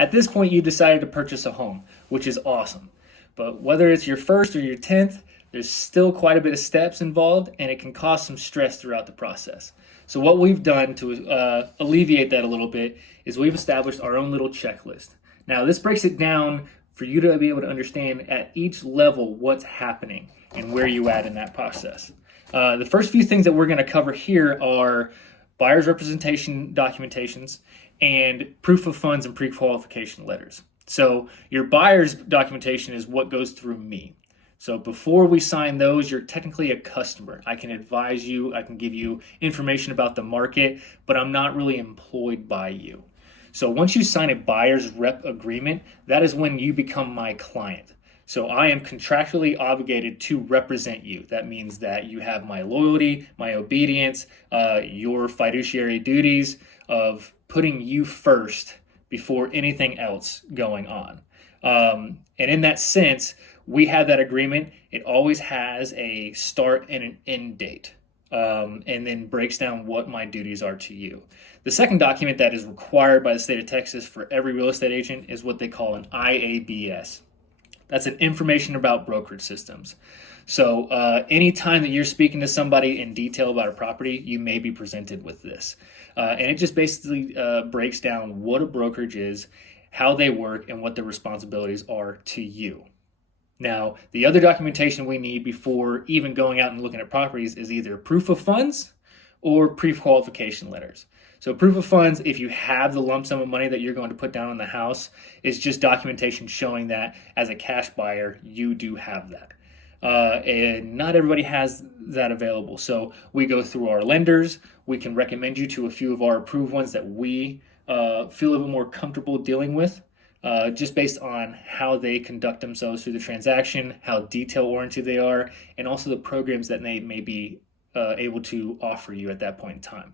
at this point you decided to purchase a home, which is awesome. But whether it's your first or your 10th, there's still quite a bit of steps involved, and it can cause some stress throughout the process. So what we've done to alleviate that a little bit is we've established our own little checklist. Now this breaks it down for you to be able to understand at each level what's happening and where you at in that process. The first few things that we're going to cover here are buyer's representation documentations and proof of funds and pre-qualification letters. So your buyer's documentation is what goes through me. So before we sign those, you're technically a customer. I can advise you, I can give you information about the market, but I'm not really employed by you. So once you sign a buyer's rep agreement, that is when you become my client. So I am contractually obligated to represent you. That means that you have my loyalty, my obedience, your fiduciary duties of putting you first before anything else going on. And in that sense, we have that agreement. It always has a start and an end date, and then breaks down what my duties are to you. The second document that is required by the state of Texas for every real estate agent is what they call an IABS. That's an information about brokerage systems. So anytime that you're speaking to somebody in detail about a property, you may be presented with this. And it just basically breaks down what a brokerage is, how they work, and what their responsibilities are to you. Now, the other documentation we need before even going out and looking at properties is either proof of funds or pre-qualification letters. So proof of funds, if you have the lump sum of money that you're going to put down on the house, is just documentation showing that as a cash buyer, you do have that. And not everybody has that available. So we go through our lenders. We can recommend you to a few of our approved ones that we feel a little more comfortable dealing with. Just based on how they conduct themselves through the transaction, how detail-oriented they are, and also the programs that they may be able to offer you at that point in time.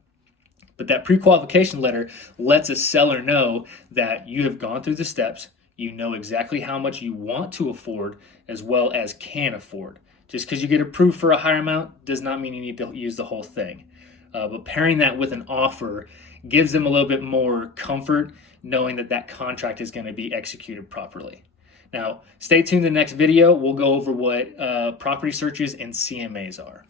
But that pre-qualification letter lets a seller know that you have gone through the steps, you know exactly how much you want to afford as well as can afford. Just because you get approved for a higher amount does not mean you need to use the whole thing. But pairing that with an offer gives them a little bit more comfort knowing that that contract is going to be executed properly. Now, stay tuned to the next video. We'll go over what property searches and CMAs are.